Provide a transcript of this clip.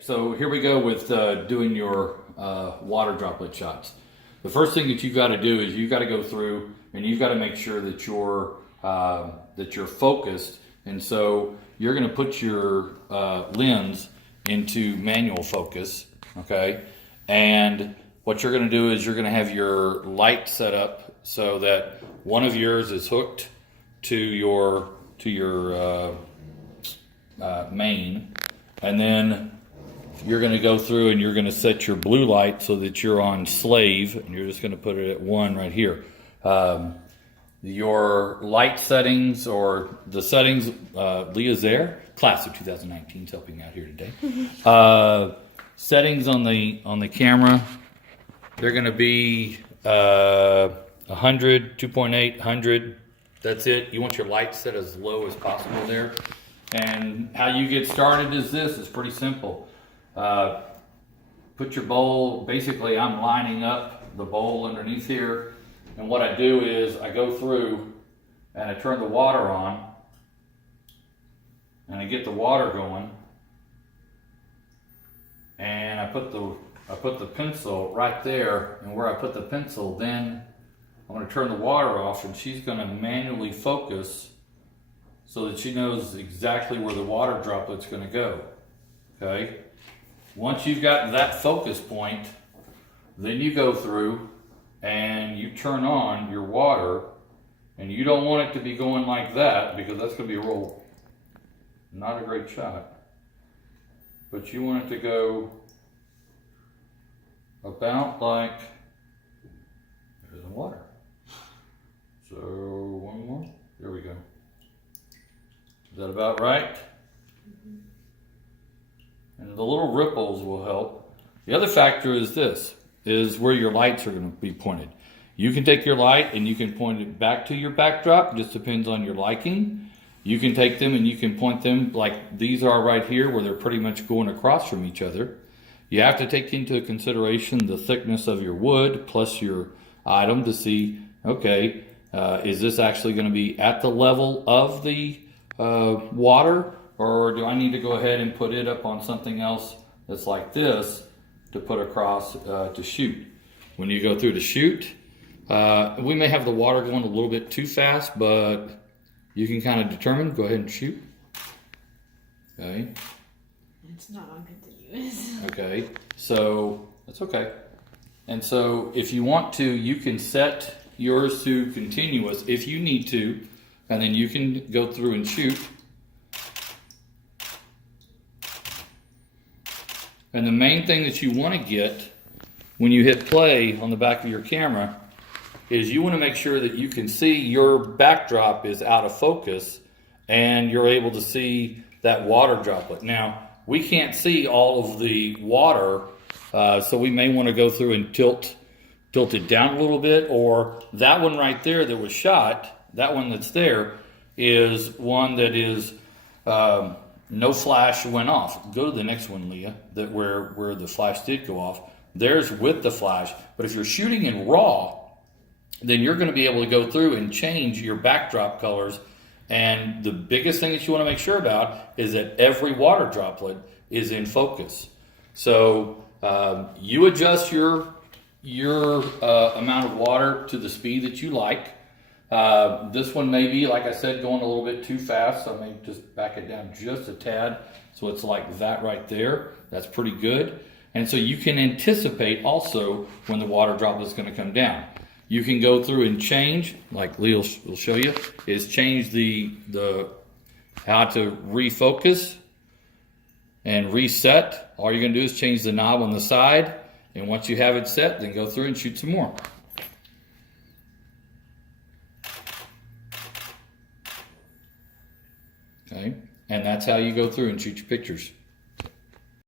so here we go with doing your water droplet shots. The first thing that you've got to do is you've got to go through and you've got to make sure that you're focused. And so you're going to put your lens into manual focus, okay? And what you're going to do is you're going to have your light set up so that one of yours is hooked to your main, and then you're going to go through and you're going to set your blue light so that you're on slave, and you're just going to put it at 1 right here. Your light settings, or the settings, Leah's there, class of 2019 is helping out here today. Settings on the camera, they're going to be 100, 2.8, 100. That's it. You want your light set as low as possible there. And how you get started is this. It's pretty simple. Put your bowl, basically I'm lining up the bowl underneath here. And what I do is I go through and I turn the water on and I get the water going. And I put the pencil right there, and where I put the pencil, then I'm going to turn the water off, and she's going to manually focus so that she knows exactly where the water droplet's going to go. Okay? Once you've got that focus point, then you go through and you turn on your water, and you don't want it to be going like that because that's going to be not a great shot. But you want it to go about like, there's the water. So one more, there we go. Is that about right? And the little ripples will help. The other factor is this, is where your lights are going to be pointed. You can take your light and you can point it back to your backdrop, just depends on your liking. You can take them and you can point them like these are right here, where they're pretty much going across from each other. You have to take into consideration the thickness of your wood plus your item to see, okay, is this actually going to be at the level of the water, or do I need to go ahead and put it up on something else that's like this to put across to shoot? When you go through to shoot, we may have the water going a little bit too fast, but you can kind of determine, go ahead and shoot. Okay. It's not on continuous. Okay, so that's okay. And so if you want to, you can set yours to continuous if you need to, and then you can go through and shoot. And the main thing that you want to get when you hit play on the back of your camera is you want to make sure that you can see your backdrop is out of focus and you're able to see that water droplet. Now, we can't see all of the water, so we may want to go through and tilt it down a little bit, or that one right there that was shot, that one that's there, is one that is no flash went off. Go to the next one, Leah, that where the flash did go off. There's with the flash, but if you're shooting in RAW, then you're going to be able to go through and change your backdrop colors. And the biggest thing that you want to make sure about is that every water droplet is in focus. So you adjust your amount of water to the speed that you like. This one may be, like I said, going a little bit too fast, so I may just back it down just a tad. So it's like that right there. That's pretty good. And so you can anticipate also when the water droplet is going to come down. You can go through and change, like Leo will show you, is change the how to refocus and reset. All you're going to do is change the knob on the side, and once you have it set, then go through and shoot some more. Okay, and that's how you go through and shoot your pictures.